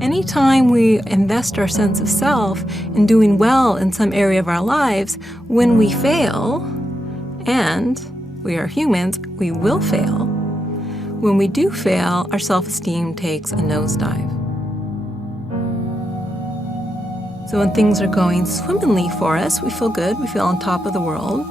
Anytime we invest our sense of self in doing well in some area of our lives, when we fail, and we are humans, we will fail. When we do fail, our self-esteem takes a nosedive. So when things are going swimmingly for us, we feel good, we feel on top of the world.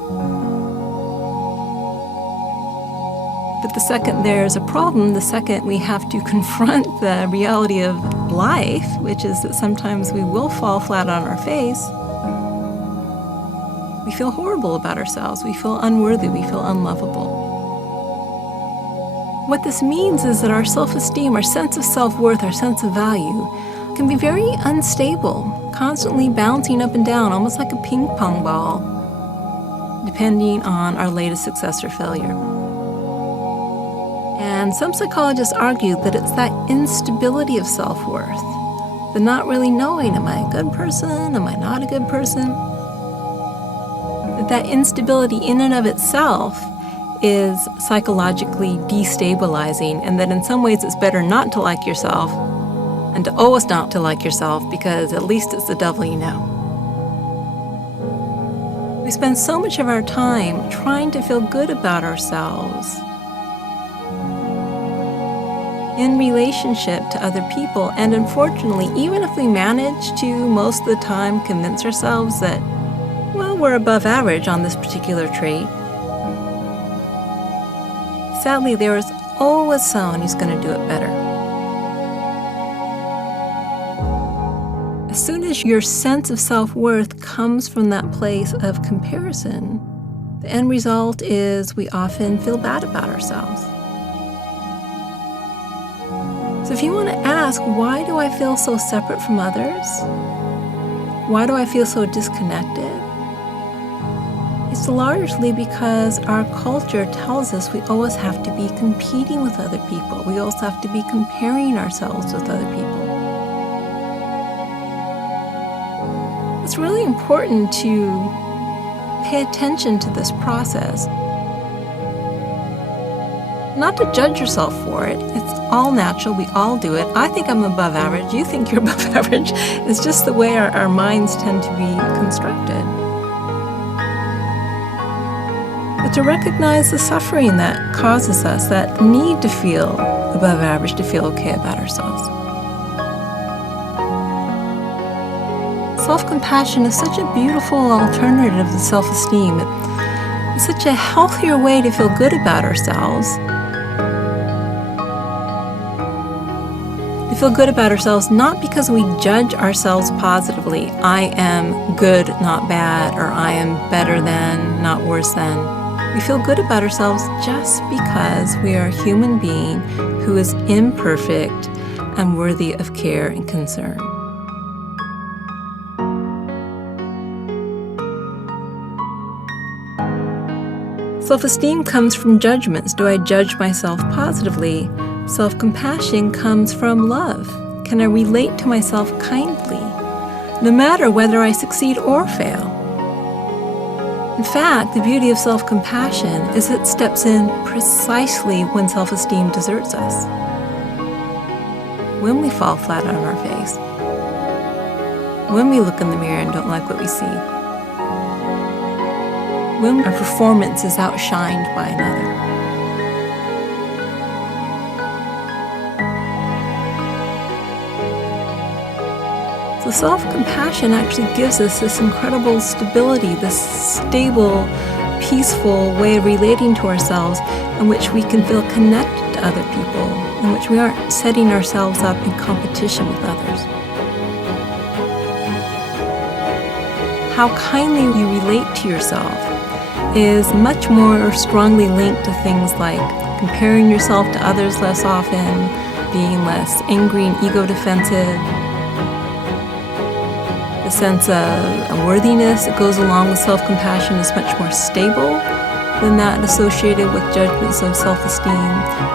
But the second there's a problem, the second we have to confront the reality of life, which is that sometimes we will fall flat on our face, we feel horrible about ourselves, we feel unworthy, we feel unlovable. What this means is that our self-esteem, our sense of self-worth, our sense of value can be very unstable, constantly bouncing up and down, almost like a ping pong ball, depending on our latest success or failure. And some psychologists argue that it's that instability of self-worth, the not really knowing, am I a good person, am I not a good person? That instability in and of itself is psychologically destabilizing, and that in some ways it's better not to like yourself and to always not to like yourself, because at least it's the devil you know. We spend so much of our time trying to feel good about ourselves in relationship to other people, and unfortunately, even if we manage to most of the time convince ourselves that, well, we're above average on this particular trait, sadly, there is always someone who's going to do it better. As soon as your sense of self-worth comes from that place of comparison, the end result is we often feel bad about ourselves. So if you want to ask, why do I feel so separate from others? Why do I feel so disconnected? It's largely because our culture tells us we always have to be competing with other people. We also have to be comparing ourselves with other people. It's really important to pay attention to this process. Not to judge yourself for it. It's all natural. We all do it. I think I'm above average. You think you're above average. It's just the way our minds tend to be constructed. But to recognize the suffering that causes us, that need to feel above average, to feel okay about ourselves. Self-compassion is such a beautiful alternative to self-esteem. It's such a healthier way to feel good about ourselves. To feel good about ourselves not because we judge ourselves positively, I am good, not bad, or I am better than, not worse than. We feel good about ourselves just because we are a human being who is imperfect and worthy of care and concern. Self-esteem comes from judgments. Do I judge myself positively? Self-compassion comes from love. Can I relate to myself kindly, no matter whether I succeed or fail? In fact, the beauty of self-compassion is it steps in precisely when self-esteem deserts us. When we fall flat on our face. When we look in the mirror and don't like what we see. When our performance is outshined by another. So self-compassion actually gives us this incredible stability, this stable, peaceful way of relating to ourselves in which we can feel connected to other people, in which we aren't setting ourselves up in competition with others. How kindly you relate to yourself is much more strongly linked to things like comparing yourself to others less often, being less angry and ego defensive. The sense of worthiness that goes along with self-compassion is much more stable than that associated with judgments of self-esteem.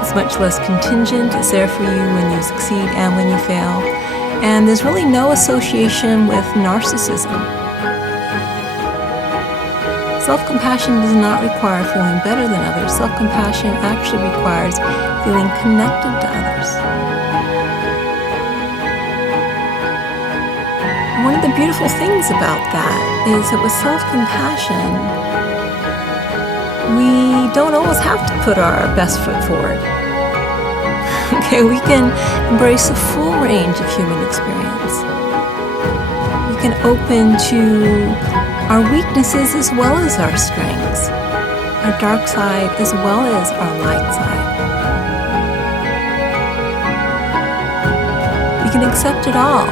It's much less contingent. It's there for you when you succeed and when you fail. And there's really no association with narcissism. Self-compassion does not require feeling better than others. Self-compassion actually requires feeling connected to others. And one of the beautiful things about that is that with self-compassion, we don't always have to put our best foot forward. Okay, we can embrace the full range of human experience. We can open to our weaknesses as well as our strengths, our dark side as well as our light side. We can accept it all,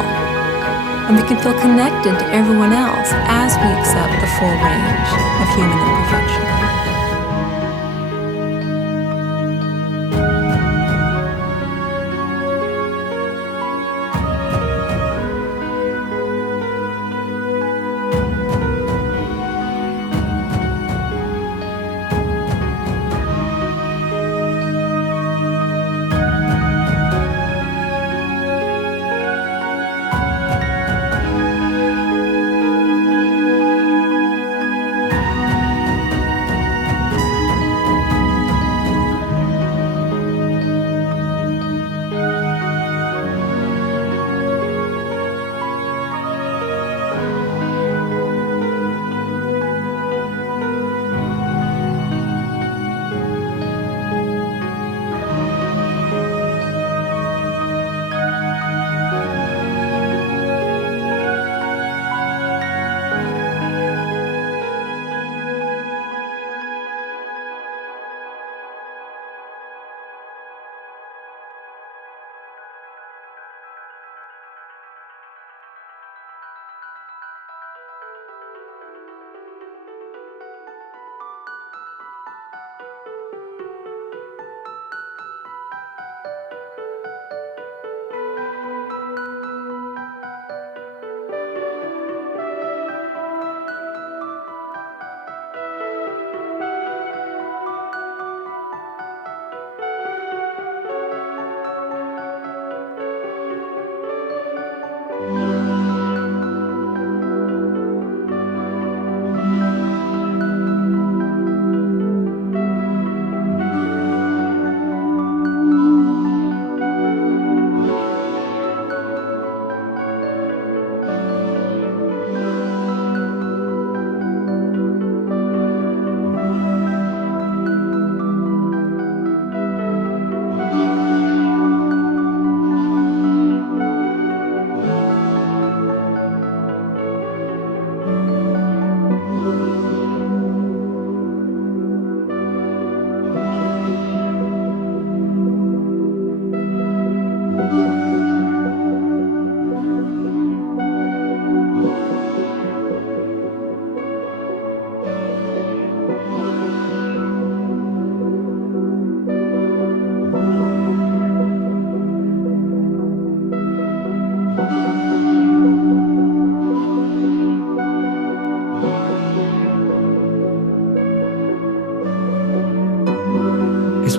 and we can feel connected to everyone else as we accept the full range of human imperfection.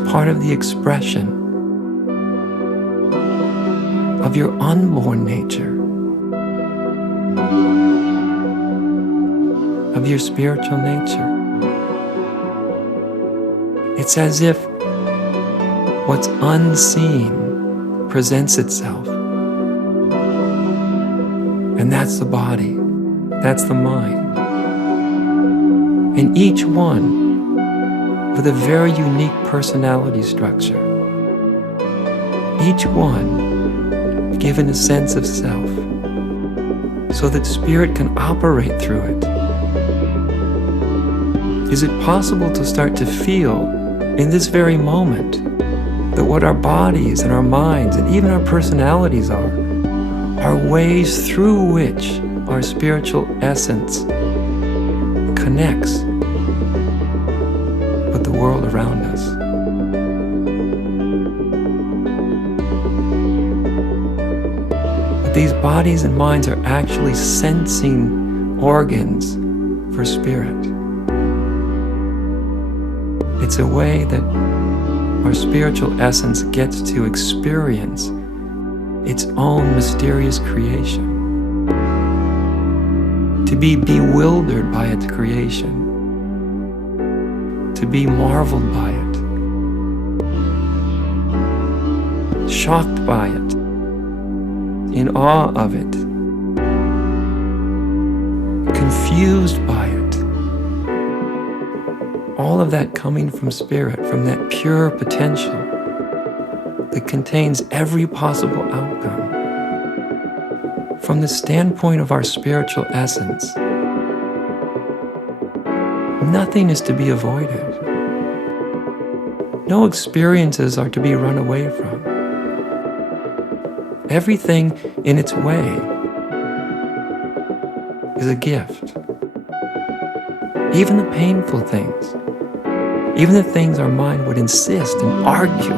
Part of the expression of your unborn nature, of of your spiritual nature. It's as if what's unseen presents itself. And that's the body, that's the mind. And each one with a very unique personality structure. Each one given a sense of self, so that spirit can operate through it. Is it possible to start to feel in this very moment that what our bodies and our minds and even our personalities are ways through which our spiritual essence connects with the world around us? But these bodies and minds are actually sensing organs for spirit. It's a way that our spiritual essence gets to experience its own mysterious creation, to be bewildered by its creation, to be marveled by it, shocked by it, in awe of it, confused by it. All of that coming from spirit, from that pure potential that contains every possible outcome. From the standpoint of our spiritual essence, nothing is to be avoided. No experiences are to be run away from. Everything in its way is a gift. Even the painful things, even the things our mind would insist and argue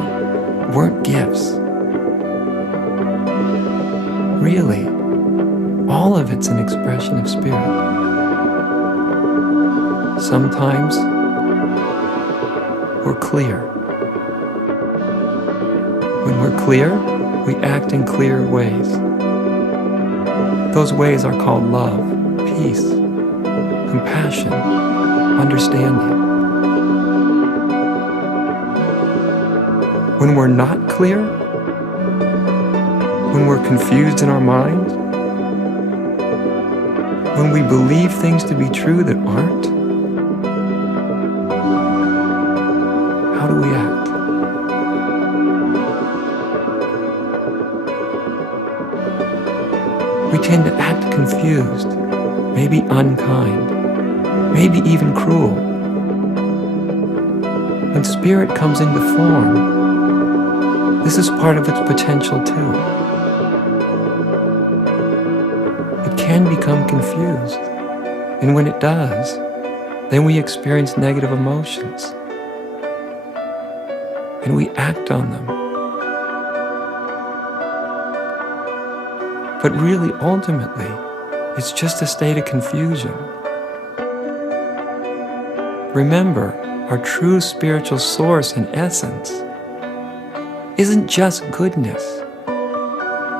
weren't gifts. Really, all of it's an expression of spirit. Sometimes we're clear. When we're clear, we act in clear ways. Those ways are called love, peace, compassion, understanding. When we're not clear, when we're confused in our mind, when we believe things to be true that aren't, how do we act? We tend to act confused, maybe unkind, maybe even cruel. When spirit comes into form, this is part of its potential too. It can become confused, and when it does, then we experience negative emotions, and we act on them. But really, ultimately, it's just a state of confusion. Remember, our true spiritual source and essence isn't just goodness,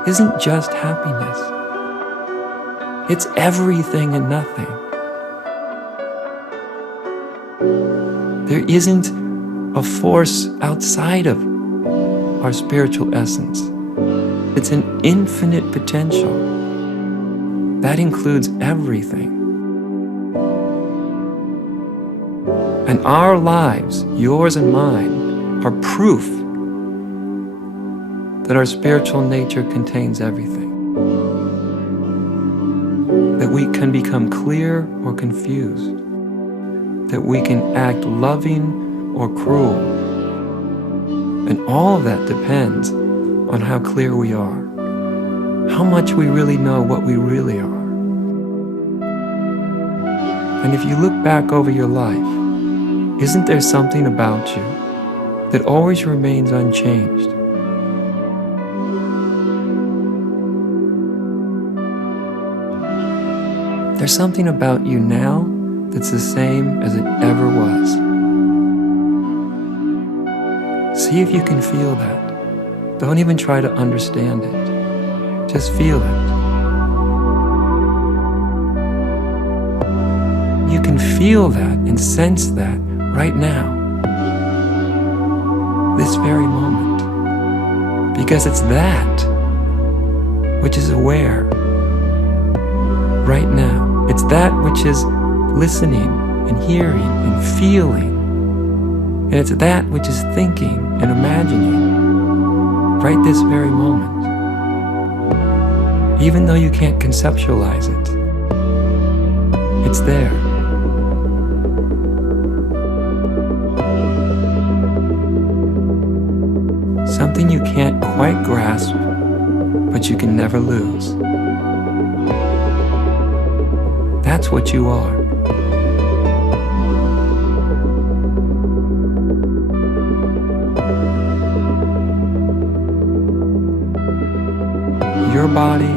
isn't just happiness. It's everything and nothing. There isn't a force outside of our spiritual essence. It's an infinite potential. That includes everything. And our lives, yours and mine, are proof that our spiritual nature contains everything. That we can become clear or confused. That we can act loving or cruel. And all of that depends on how clear we are. How much we really know what we really are. And if you look back over your life, isn't there something about you that always remains unchanged? There's something about you now that's the same as it ever was. See if you can feel that. Don't even try to understand it. Just feel it. You can feel that and sense that right now, this very moment, because it's that which is aware right now. It's that which is listening and hearing and feeling, and it's that which is thinking and imagining right this very moment, even though you can't conceptualize it. It's there. Something you can't quite grasp, but you can never lose. That's what you are. Your body,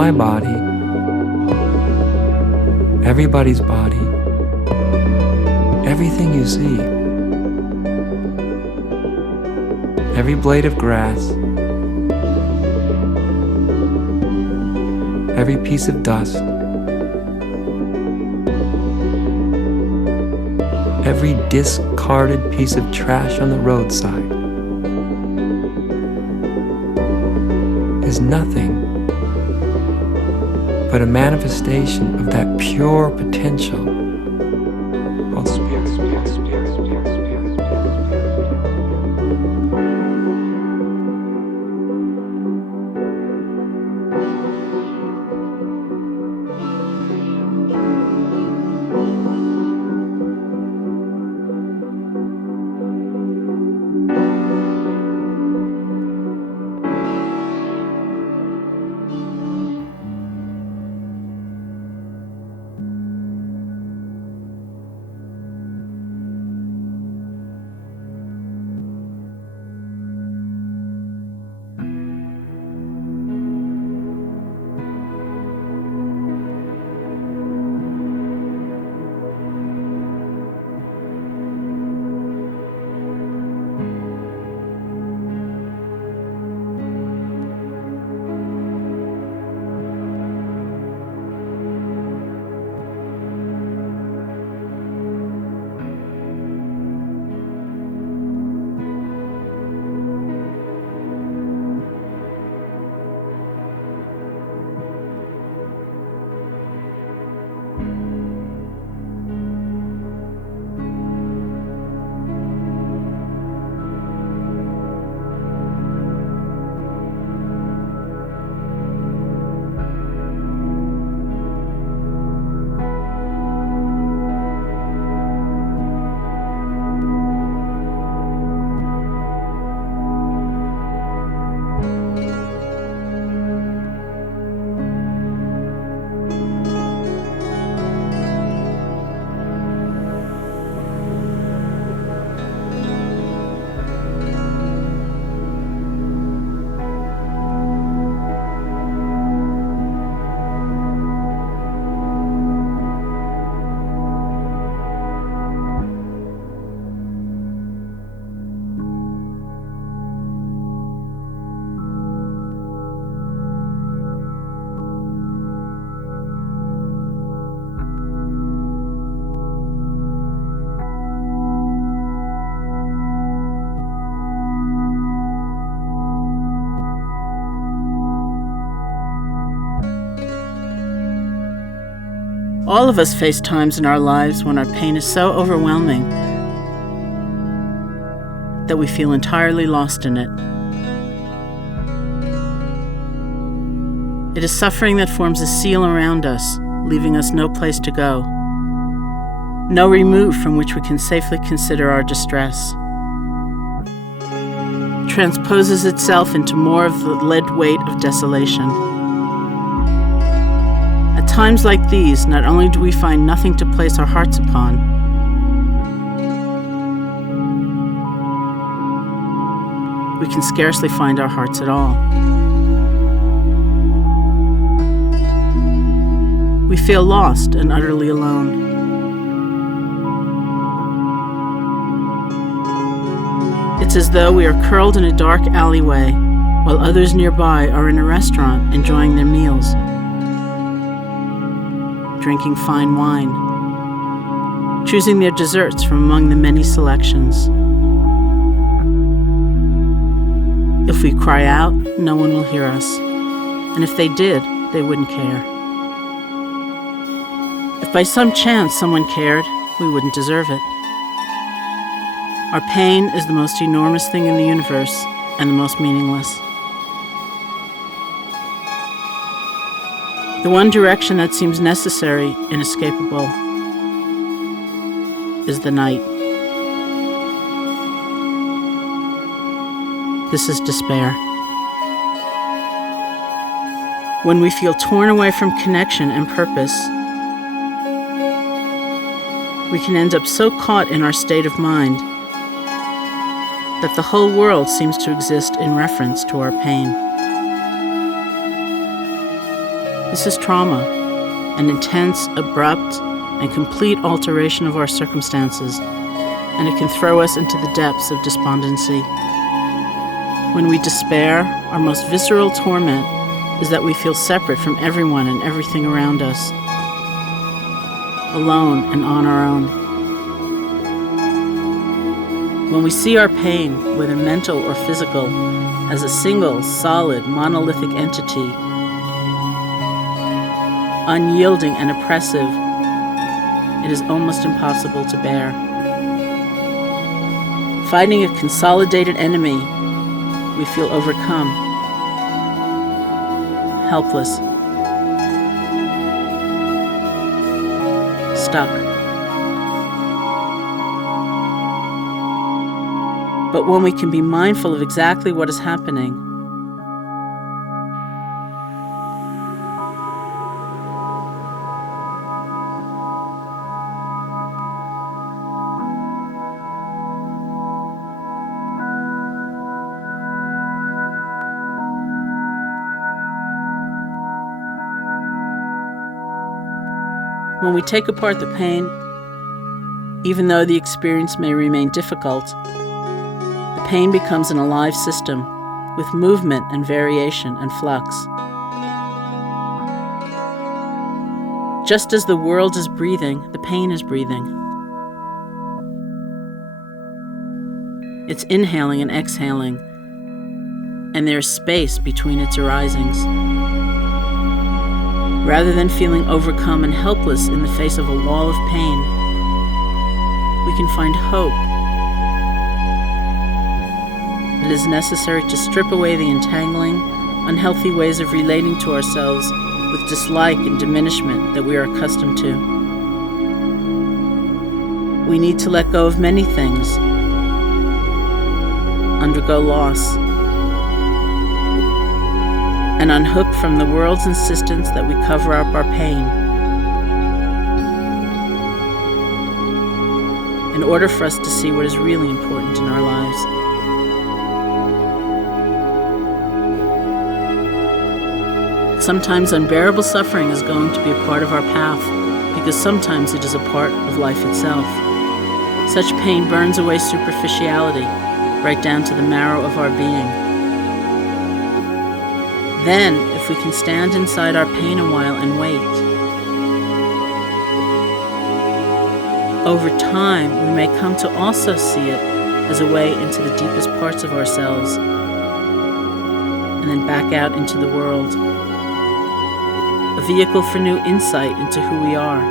my body, everybody's body, everything you see, every blade of grass, every piece of dust, every discarded piece of trash on the roadside is nothing but a manifestation of that pure potential called spirit. All of us face times in our lives when our pain is so overwhelming that we feel entirely lost in it. It is suffering that forms a seal around us, leaving us no place to go, no remove from which we can safely consider our distress. It transposes itself into more of the lead weight of desolation. At times like these, not only do we find nothing to place our hearts upon, we can scarcely find our hearts at all. We feel lost and utterly alone. It's as though we are curled in a dark alleyway while others nearby are in a restaurant enjoying their meals. drinking fine wine, choosing their desserts from among the many selections. If we cry out, no one will hear us, and if they did, they wouldn't care. If by some chance someone cared, we wouldn't deserve it. Our pain is the most enormous thing in the universe and the most meaningless. The one direction that seems necessary, inescapable, is the night. This is despair. When we feel torn away from connection and purpose, we can end up so caught in our state of mind that the whole world seems to exist in reference to our pain. This is trauma, an intense, abrupt, and complete alteration of our circumstances, and it can throw us into the depths of despondency. When we despair, our most visceral torment is that we feel separate from everyone and everything around us, alone and on our own. When we see our pain, whether mental or physical, as a single, solid, monolithic entity, unyielding and oppressive, it is almost impossible to bear. Fighting a consolidated enemy, we feel overcome, helpless, stuck. But when we can be mindful of exactly what is happening, when we take apart the pain, even though the experience may remain difficult, the pain becomes an alive system with movement and variation and flux. Just as the world is breathing, the pain is breathing. It's inhaling and exhaling, and there is space between its arisings. Rather than feeling overcome and helpless in the face of a wall of pain, we can find hope. It is necessary to strip away the entangling, unhealthy ways of relating to ourselves with dislike and diminishment that we are accustomed to. We need to let go of many things, undergo loss, and unhook from the world's insistence that we cover up our pain in order for us to see what is really important in our lives. Sometimes unbearable suffering is going to be a part of our path, because sometimes it is a part of life itself. Such pain burns away superficiality, right down to the marrow of our being. Then, if we can stand inside our pain a while and wait, over time we may come to also see it as a way into the deepest parts of ourselves, and then back out into the world. A vehicle for new insight into who we are,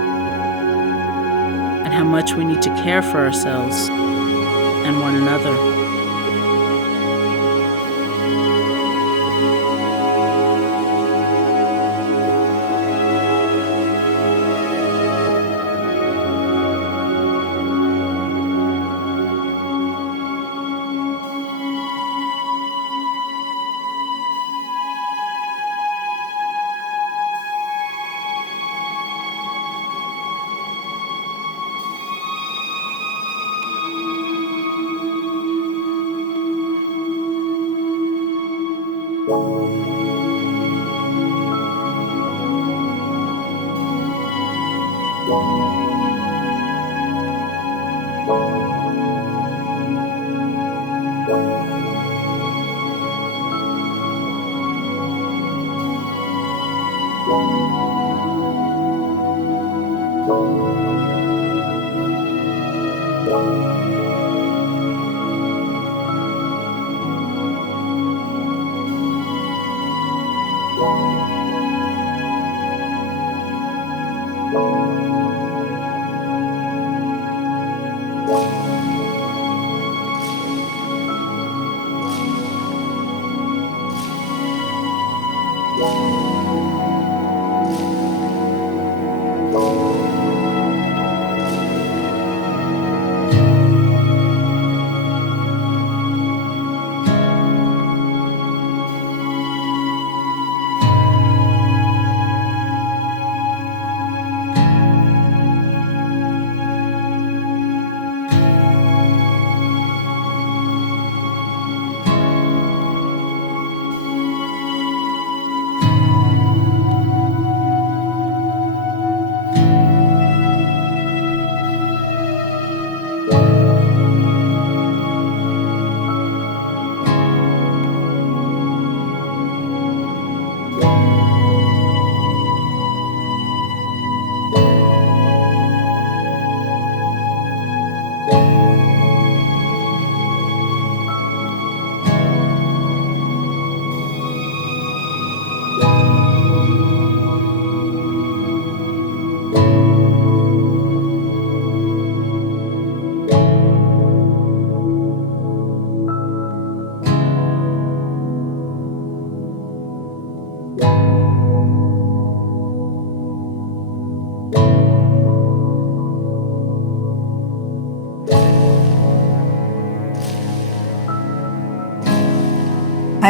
and how much we need to care for ourselves and one another.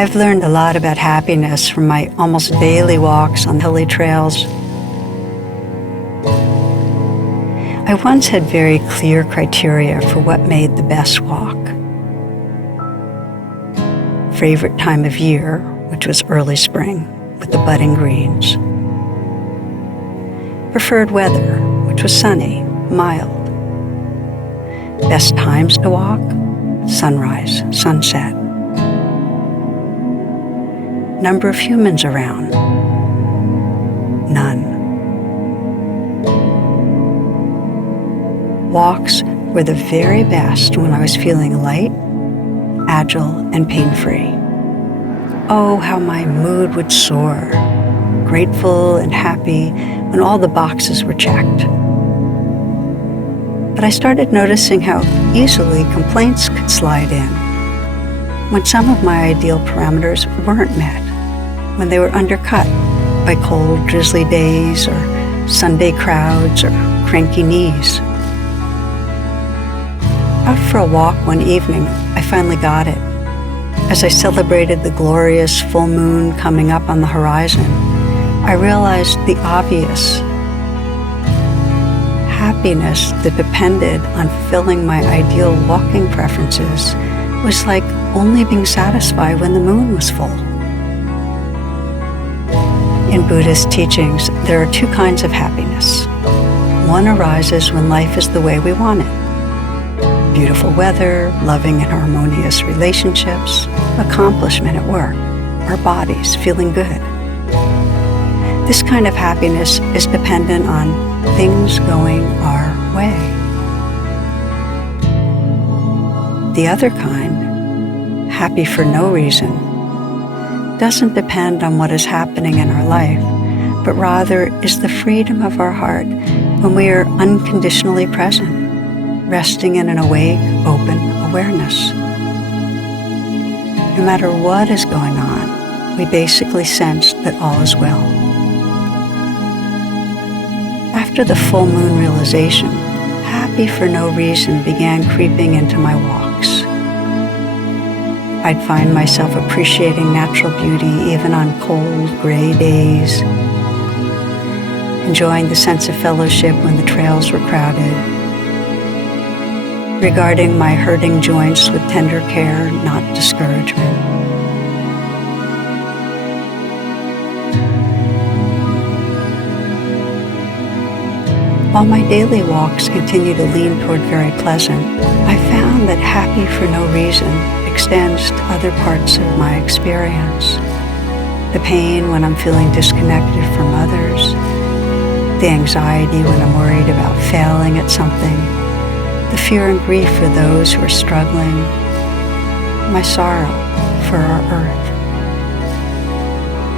I've learned a lot about happiness from my almost daily walks on hilly trails. I once had very clear criteria for what made the best walk. Favorite time of year, which was early spring, with the budding greens. Preferred weather, which was sunny, mild. Best times to walk, sunrise, sunset. Number of humans around, none. Walks were the very best when I was feeling light, agile, and pain-free. Oh, how my mood would soar, grateful and happy when all the boxes were checked. But I started noticing how easily complaints could slide in when some of my ideal parameters weren't met, when they were undercut by cold, drizzly days or Sunday crowds or cranky knees. Out for a walk one evening, I finally got it. As I celebrated the glorious full moon coming up on the horizon, I realized the obvious. Happiness that depended on fulfilling my ideal walking preferences was like only being satisfied when the moon was full. In Buddhist teachings, there are two kinds of happiness. One arises when life is the way we want it. Beautiful weather, loving and harmonious relationships, accomplishment at work, our bodies feeling good. This kind of happiness is dependent on things going our way. The other kind, happy for no reason, doesn't depend on what is happening in our life, but rather is the freedom of our heart when we are unconditionally present, resting in an awake, open awareness. No matter what is going on, we basically sense that all is well. After the full moon realization, happy for no reason began creeping into my walks. I'd find myself appreciating natural beauty even on cold, gray days, enjoying the sense of fellowship when the trails were crowded, regarding my hurting joints with tender care, not discouragement. While my daily walks continue to lean toward very pleasant, I found that happy for no reason extends to other parts of my experience. The pain when I'm feeling disconnected from others, the anxiety when I'm worried about failing at something, the fear and grief for those who are struggling, my sorrow for our earth.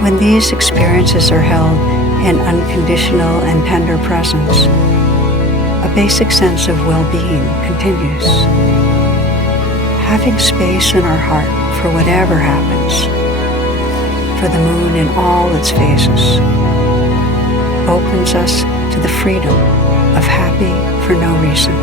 When these experiences are held in unconditional and tender presence, a basic sense of well-being continues. Having space in our heart for whatever happens, for the moon in all its phases, opens us to the freedom of happy for no reason.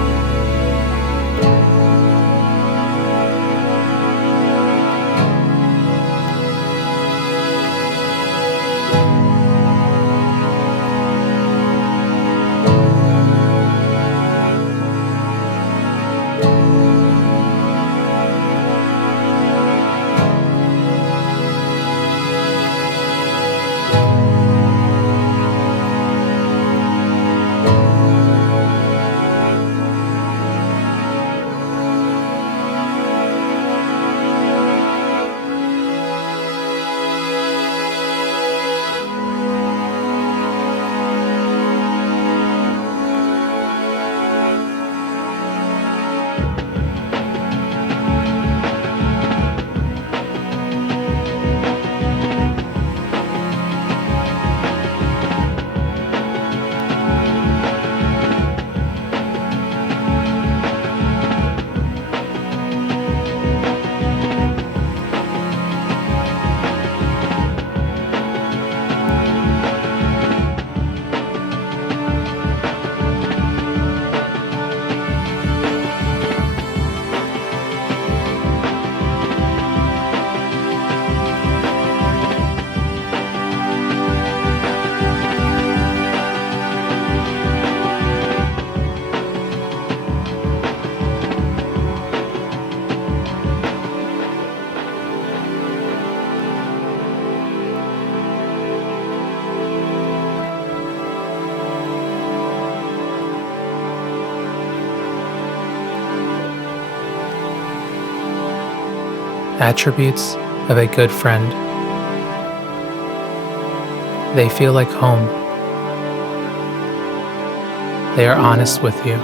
Attributes of a good friend. They feel like home. They are honest with you.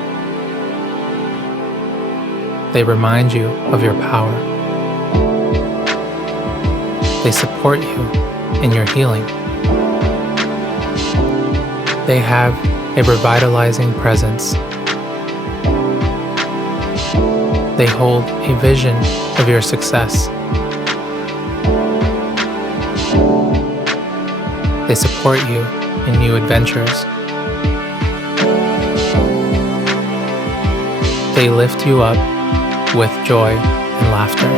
They remind you of your power. They support you in your healing. They have a revitalizing presence. They hold a vision of your success. They support you in new adventures. They lift you up with joy and laughter.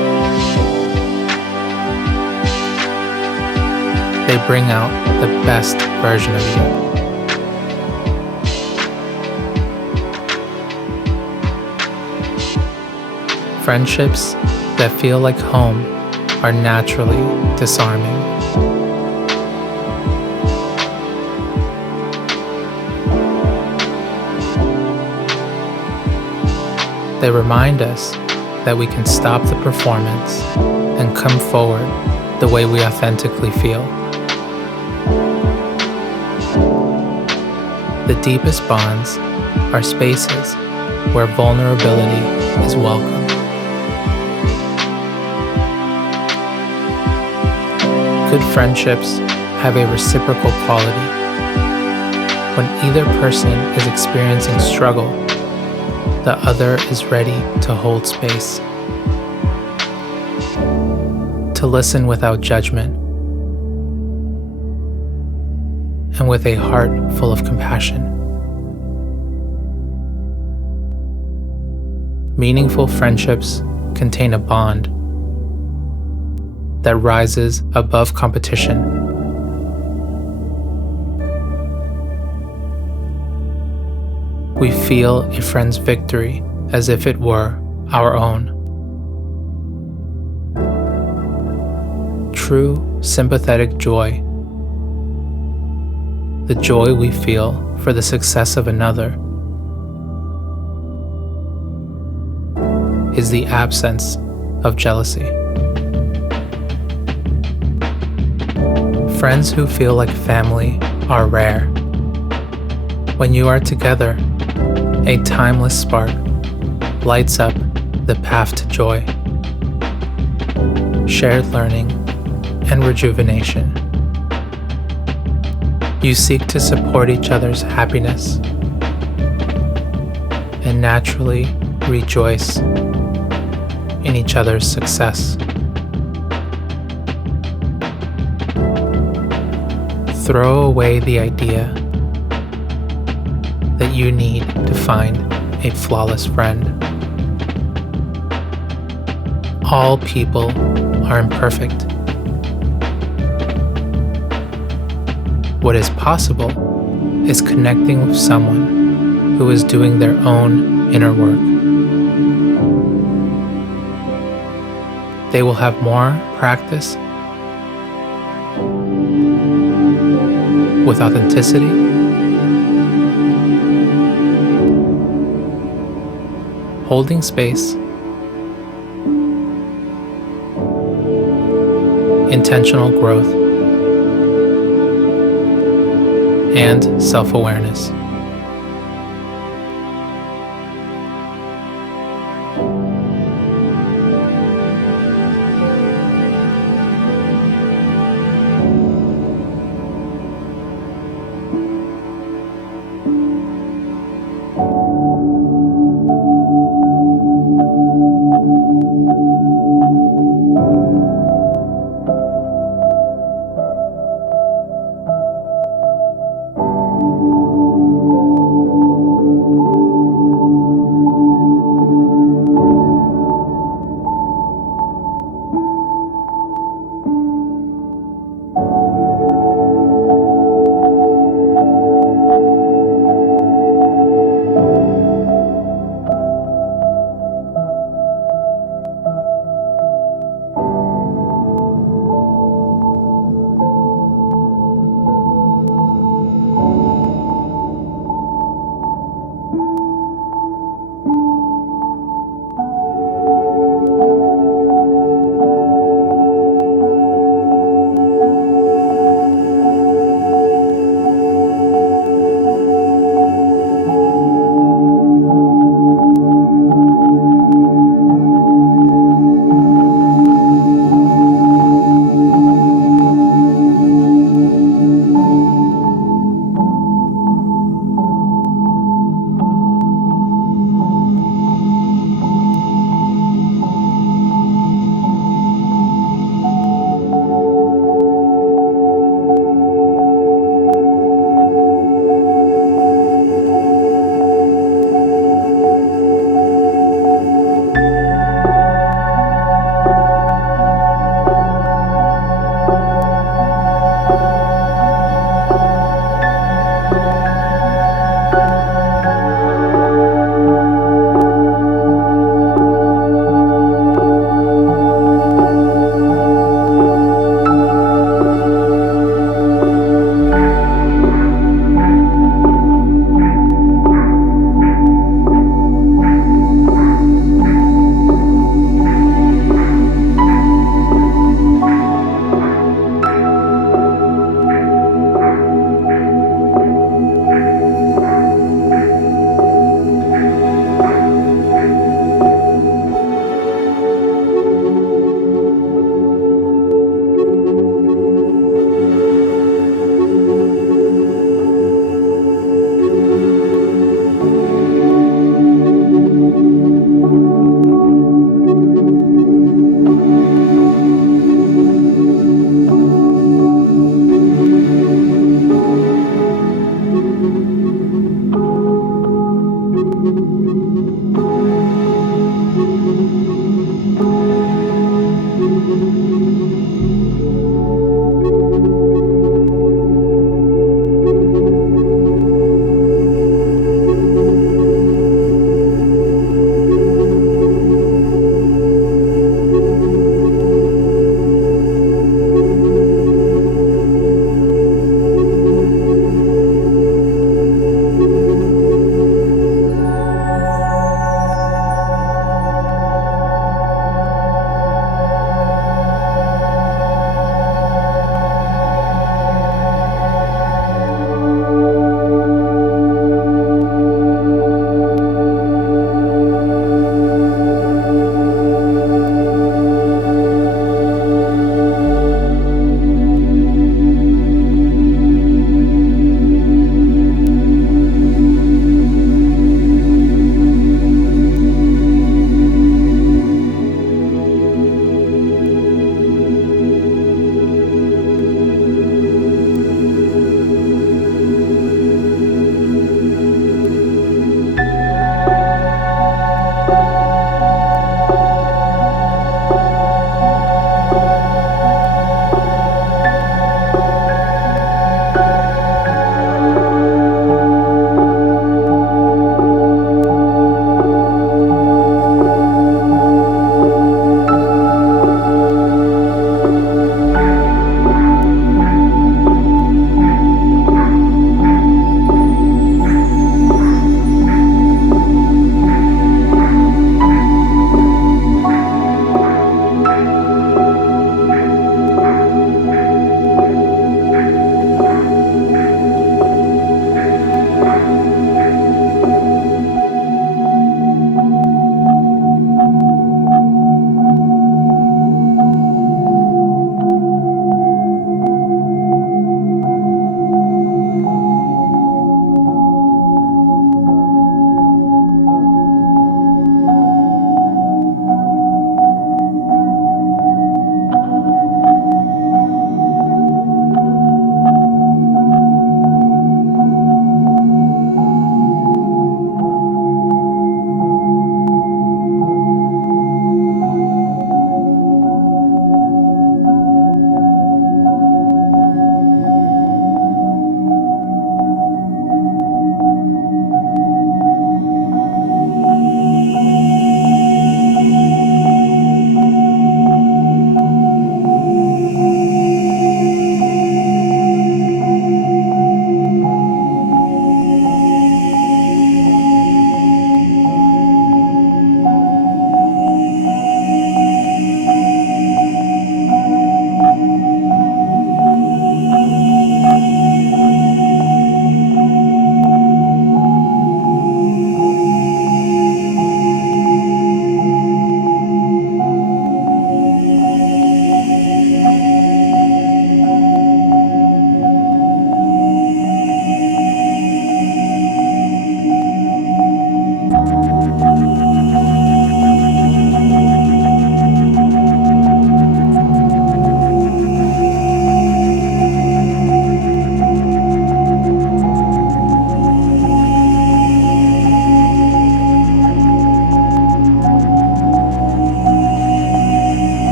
They bring out the best version of you. Friendships that feel like home are naturally disarming. They remind us that we can stop the performance and come forward the way we authentically feel. The deepest bonds are spaces where vulnerability is welcome. Good friendships have a reciprocal quality. When either person is experiencing struggle, the other is ready to hold space, to listen without judgment, and with a heart full of compassion. Meaningful friendships contain a bond that rises above competition. We feel a friend's victory as if it were our own. True sympathetic joy, the joy we feel for the success of another, is the absence of jealousy. Friends who feel like family are rare. When you are together, a timeless spark lights up the path to joy, shared learning, and rejuvenation. You seek to support each other's happiness and naturally rejoice in each other's success. Throw away the idea that you need to find a flawless friend. All people are imperfect. What is possible is connecting with someone who is doing their own inner work. They will have more practice with authenticity, holding space, intentional growth, and self-awareness.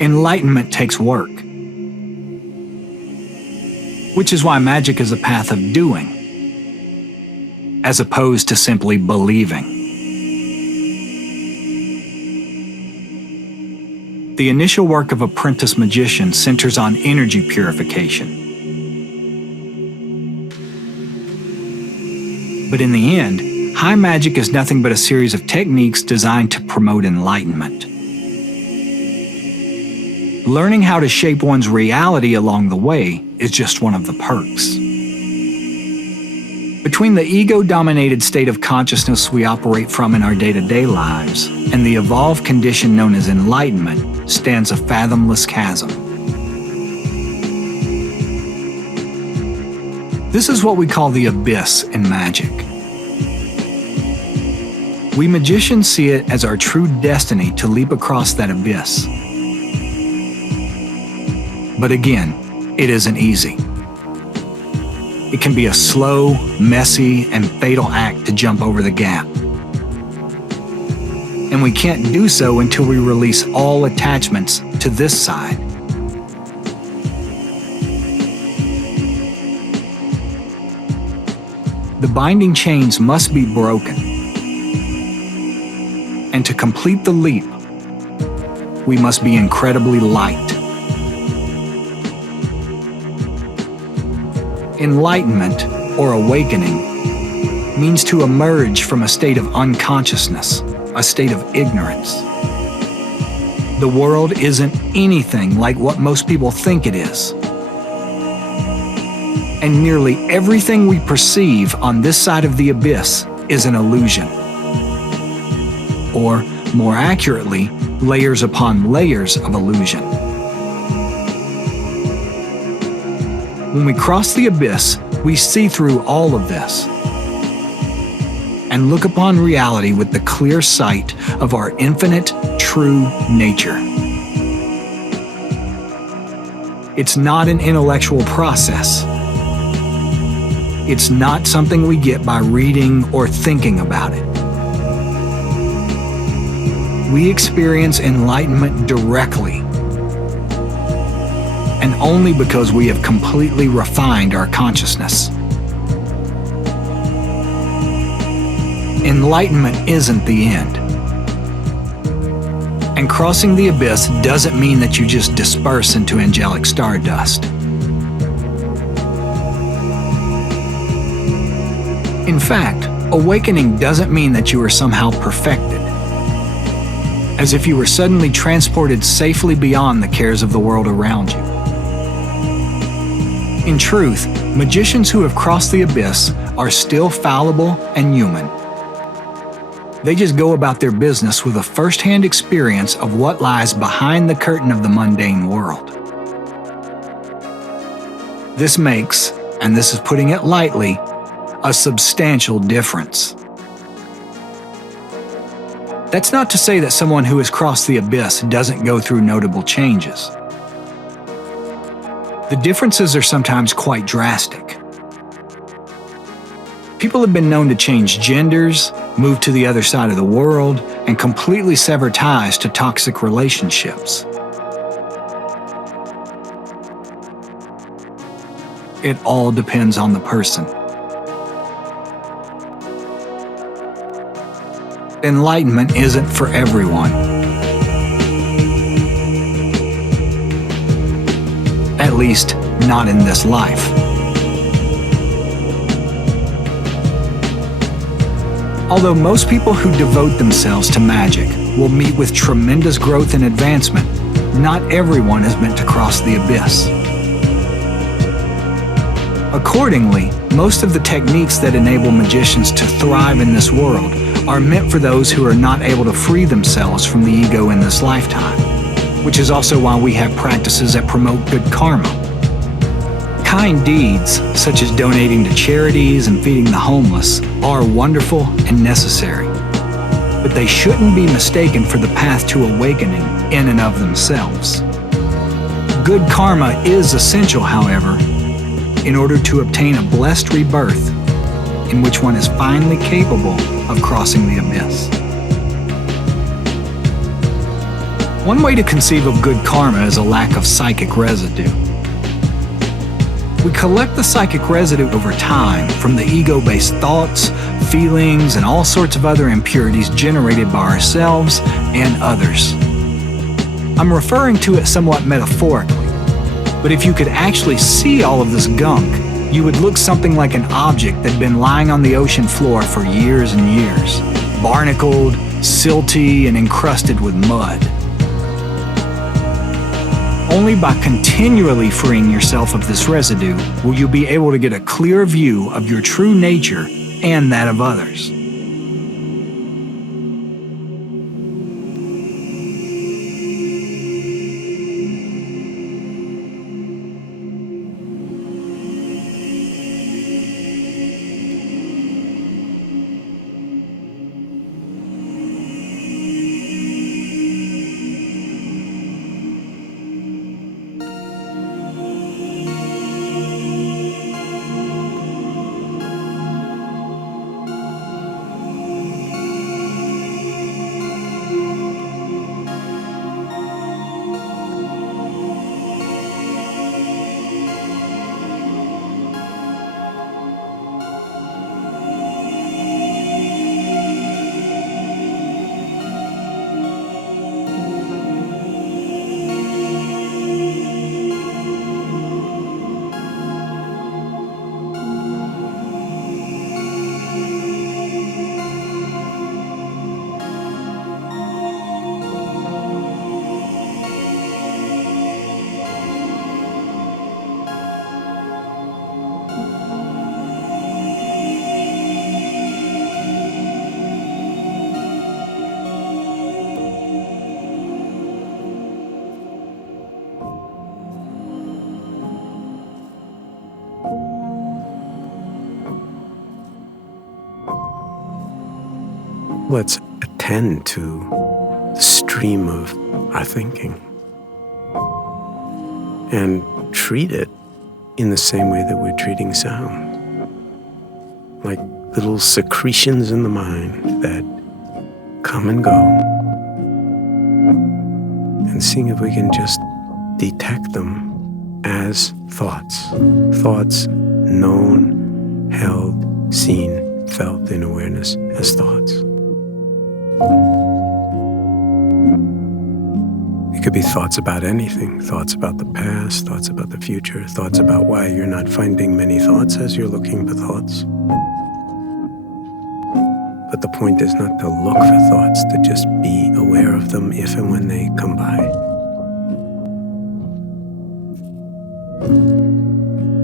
Enlightenment takes work, which is why magic is a path of doing, as opposed to simply believing. The initial work of apprentice magicians centers on energy purification. But in the end, high magic is nothing but a series of techniques designed to promote enlightenment. Learning how to shape one's reality along the way is just one of the perks. Between the ego-dominated state of consciousness we operate from in our day-to-day lives and the evolved condition known as enlightenment stands a fathomless chasm. This is what we call the abyss in magic. We magicians see it as our true destiny to leap across that abyss. But again, it isn't easy. It can be a slow, messy, and fatal act to jump over the gap. And we can't do so until we release all attachments to this side. The binding chains must be broken. And to complete the leap, we must be incredibly light. Enlightenment, or awakening, means to emerge from a state of unconsciousness, a state of ignorance. The world isn't anything like what most people think it is. And nearly everything we perceive on this side of the abyss is an illusion. Or, more accurately, layers upon layers of illusion. When we cross the abyss, we see through all of this and look upon reality with the clear sight of our infinite, true nature. It's not an intellectual process. It's not something we get by reading or thinking about it. We experience enlightenment directly, and only because we have completely refined our consciousness. Enlightenment isn't the end. And crossing the abyss doesn't mean that you just disperse into angelic stardust. In fact, awakening doesn't mean that you are somehow perfected, as if you were suddenly transported safely beyond the cares of the world around you. In truth, magicians who have crossed the abyss are still fallible and human. They just go about their business with a first-hand experience of what lies behind the curtain of the mundane world. This makes, and this is putting it lightly, a substantial difference. That's not to say that someone who has crossed the abyss doesn't go through notable changes. The differences are sometimes quite drastic. People have been known to change genders, move to the other side of the world, and completely sever ties to toxic relationships. It all depends on the person. Enlightenment isn't for everyone. At least, not in this life. Although most people who devote themselves to magic will meet with tremendous growth and advancement, not everyone is meant to cross the abyss. Accordingly, most of the techniques that enable magicians to thrive in this world are meant for those who are not able to free themselves from the ego in this lifetime, which is also why we have practices that promote good karma. Kind deeds, such as donating to charities and feeding the homeless, are wonderful and necessary, but they shouldn't be mistaken for the path to awakening in and of themselves. Good karma is essential, however, in order to obtain a blessed rebirth in which one is finally capable of crossing the abyss. One way to conceive of good karma is a lack of psychic residue. We collect the psychic residue over time from the ego-based thoughts, feelings, and all sorts of other impurities generated by ourselves and others. I'm referring to it somewhat metaphorically, but if you could actually see all of this gunk, you would look something like an object that had been lying on the ocean floor for years and years, barnacled, silty, and encrusted with mud. Only by continually freeing yourself of this residue will you be able to get a clear view of your true nature and that of others. Let's attend to the stream of our thinking and treat it in the same way that we're treating sound, like little secretions in the mind that come and go, and seeing if we can just detect them as thoughts known, held, seen, felt in awareness as thoughts. It could be thoughts about anything, thoughts about the past, thoughts about the future, thoughts about why you're not finding many thoughts as you're looking for thoughts. But the point is not to look for thoughts, to just be aware of them if and when they come by.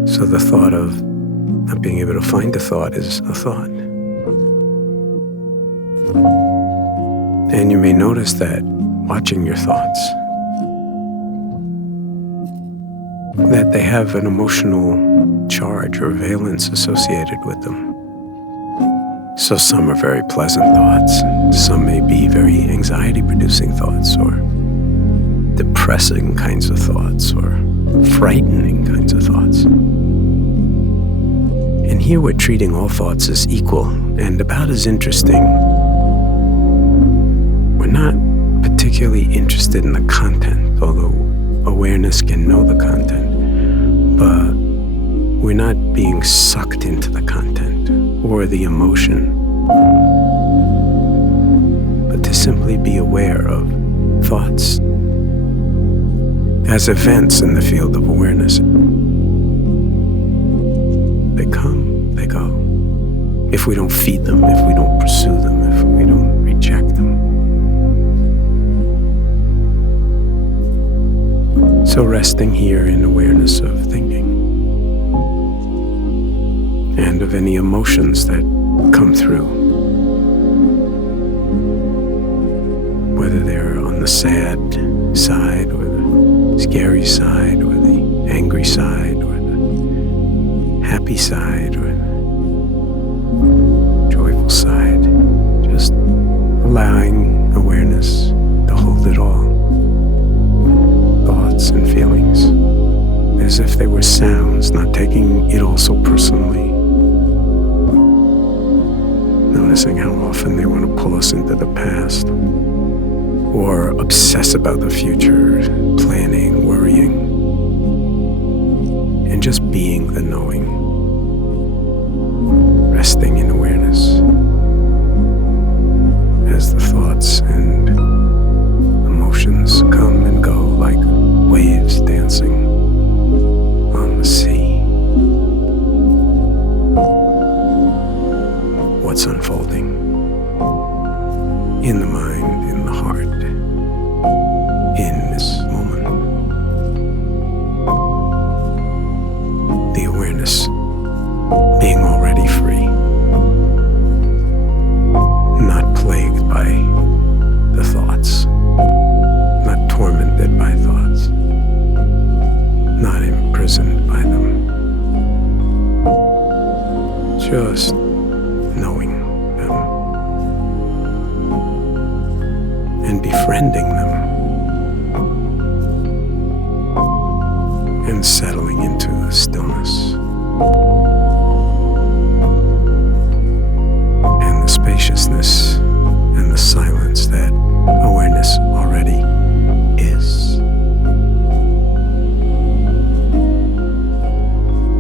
So the thought of not being able to find a thought is a thought. And you may notice that watching your thoughts, that they have an emotional charge or valence associated with them. So some are very pleasant thoughts, some may be very anxiety-producing thoughts, or depressing kinds of thoughts, or frightening kinds of thoughts. And here we're treating all thoughts as equal and about as interesting. We're not particularly interested in the content, although awareness can know the content, but we're not being sucked into the content or the emotion, but to simply be aware of thoughts as events in the field of awareness. They come, they go. If we don't feed them, if we don't pursue them, if we don't reject them. So resting here in awareness of thinking and of any emotions that come through, whether they're on the sad side or the scary side or the angry side or the happy side or the joyful side, just allowing awareness to hold it all. Thoughts and feelings, as if they were sounds, not taking it all so personally. Noticing how often they want to pull us into the past. or obsess about the future, planning, worrying, and just being the knowing, resting in awareness as the thoughts and emotions come and go like waves dancing on the sea. What's unfolding in the mind, in the heart, in this moment. The awareness being already free, not plagued by the thoughts, not tormented by thoughts, not imprisoned by them, just knowing them and befriending them and settling into the stillness and the spaciousness and the silence that awareness already is.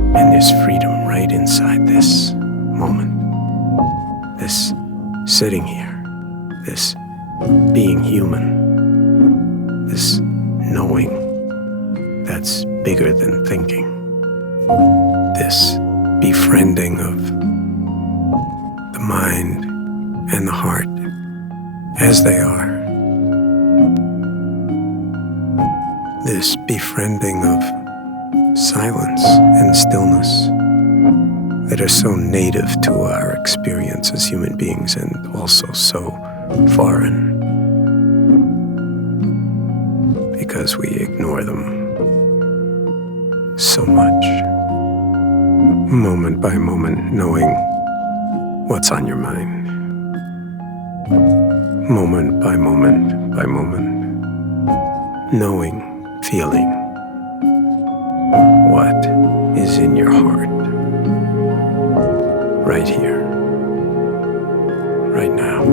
And there's freedom right inside this moment, this sitting here, this being human, this knowing that's bigger than thinking, this befriending of the mind and the heart as they are, this befriending of silence and stillness that are so native to our experience as human beings and also so foreign because we ignore them so much. Moment by moment, knowing what's on your mind. Moment by moment by moment, knowing, feeling what is in your heart. Right here, right now.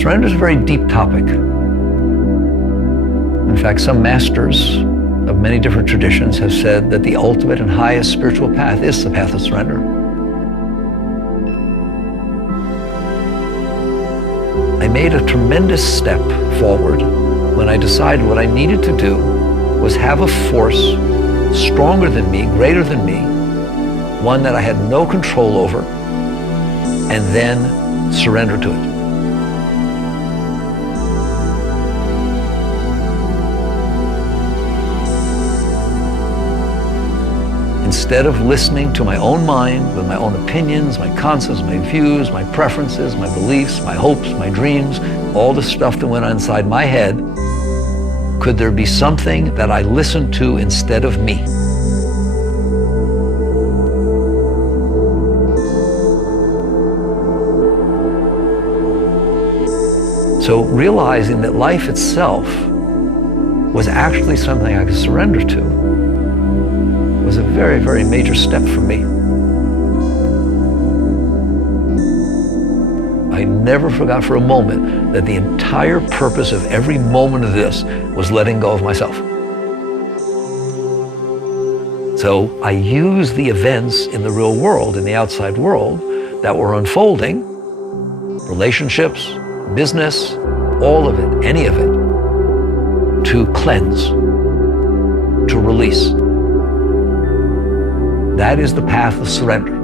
Surrender is a very deep topic. In fact, some masters of many different traditions have said that the ultimate and highest spiritual path is the path of surrender. I made a tremendous step forward when I decided what I needed to do was have a force stronger than me, greater than me, one that I had no control over, and then surrender to it. Instead of listening to my own mind with my own opinions, my concepts, my views, my preferences, my beliefs, my hopes, my dreams, all the stuff that went on inside my head, could there be something that I listened to instead of me? So realizing that life itself was actually something I could surrender to was a very, very major step for me. I never forgot for a moment that the entire purpose of every moment of this was letting go of myself. So I used the events in the real world, in the outside world, that were unfolding, relationships, business, all of it, any of it, to cleanse, to release. That is the path of surrender.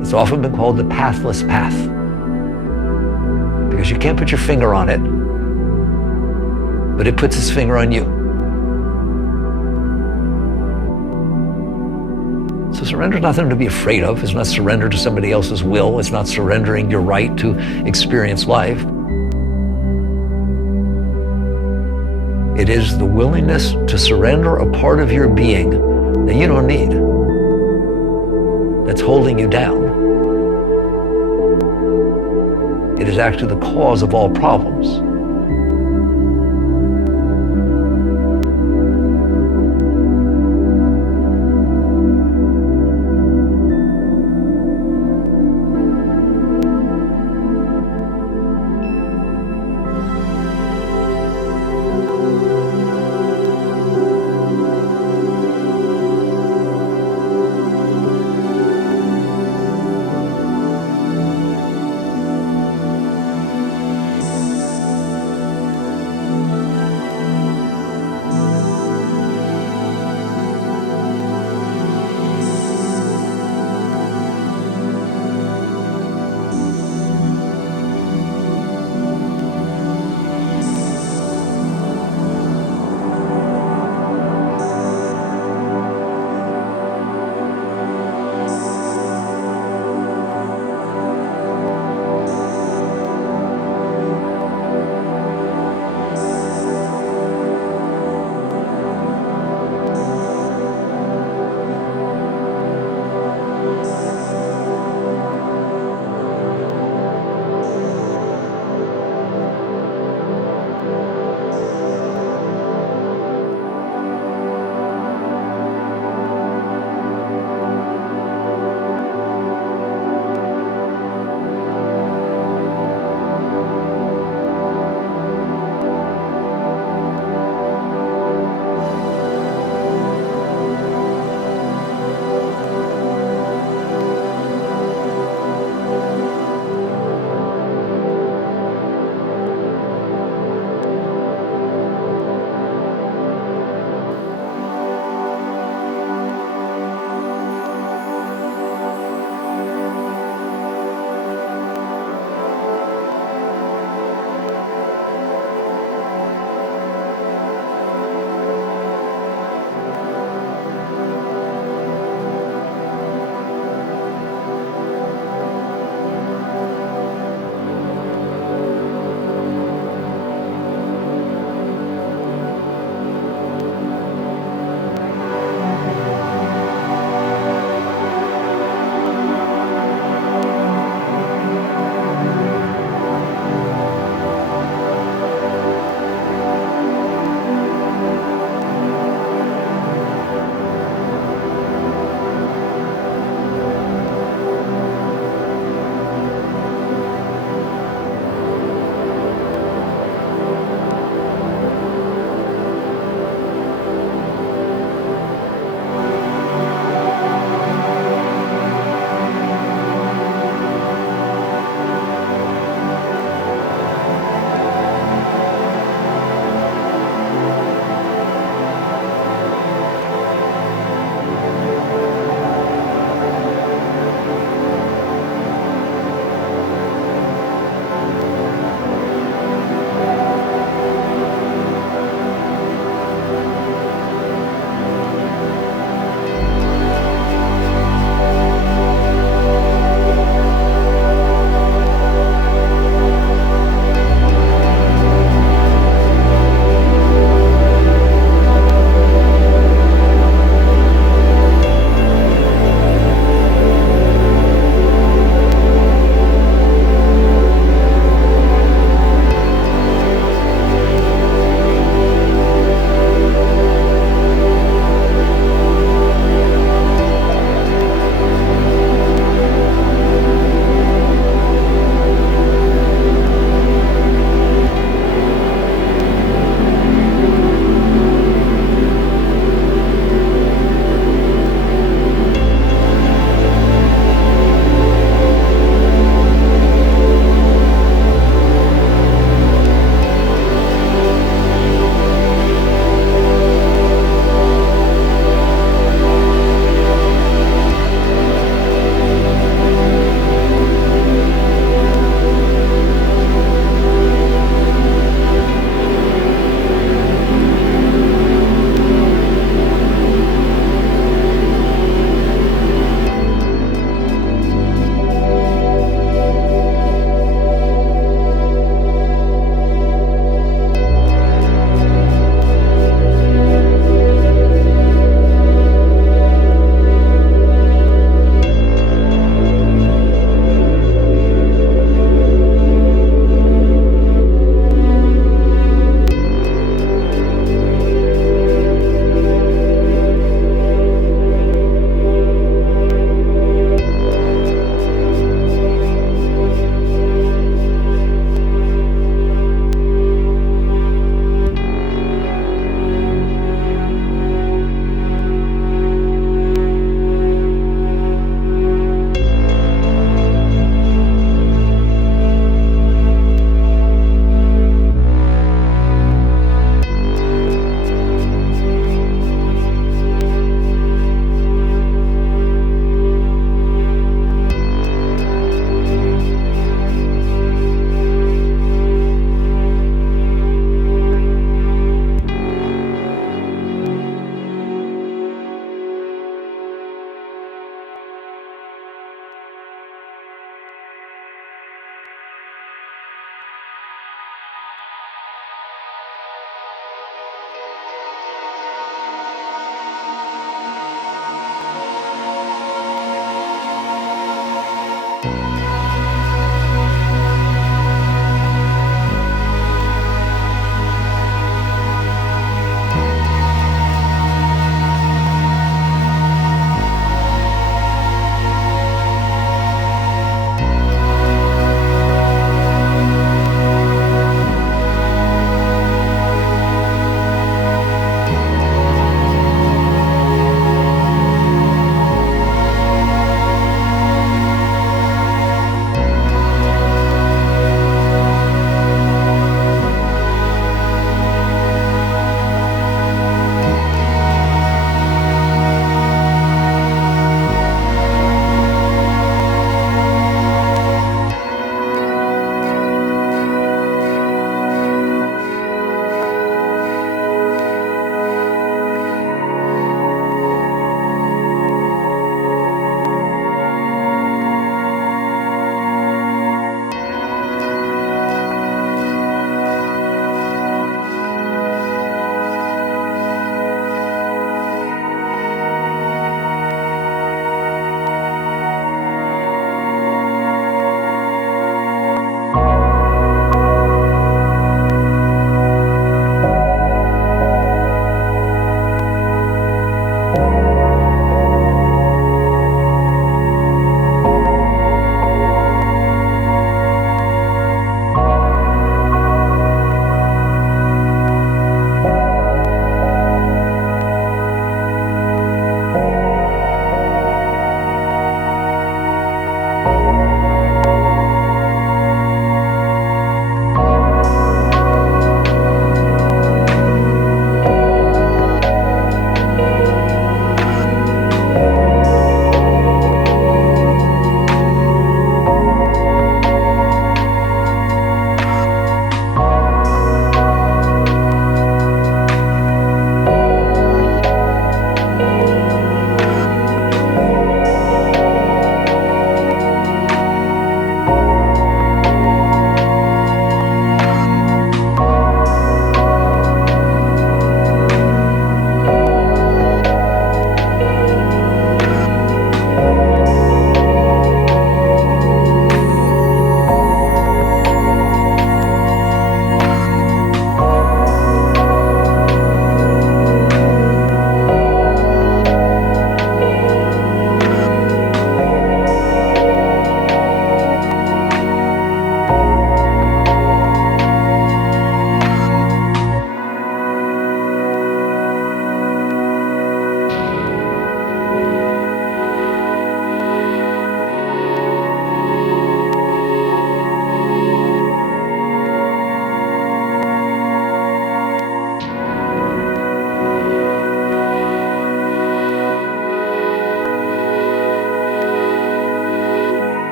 It's often been called the pathless path, because you can't put your finger on it, but it puts its finger on you. So surrender is nothing to be afraid of. It's not surrender to somebody else's will. It's not surrendering your right to experience life. It is the willingness to surrender a part of your being that you don't need, that's holding you down. It is actually the cause of all problems.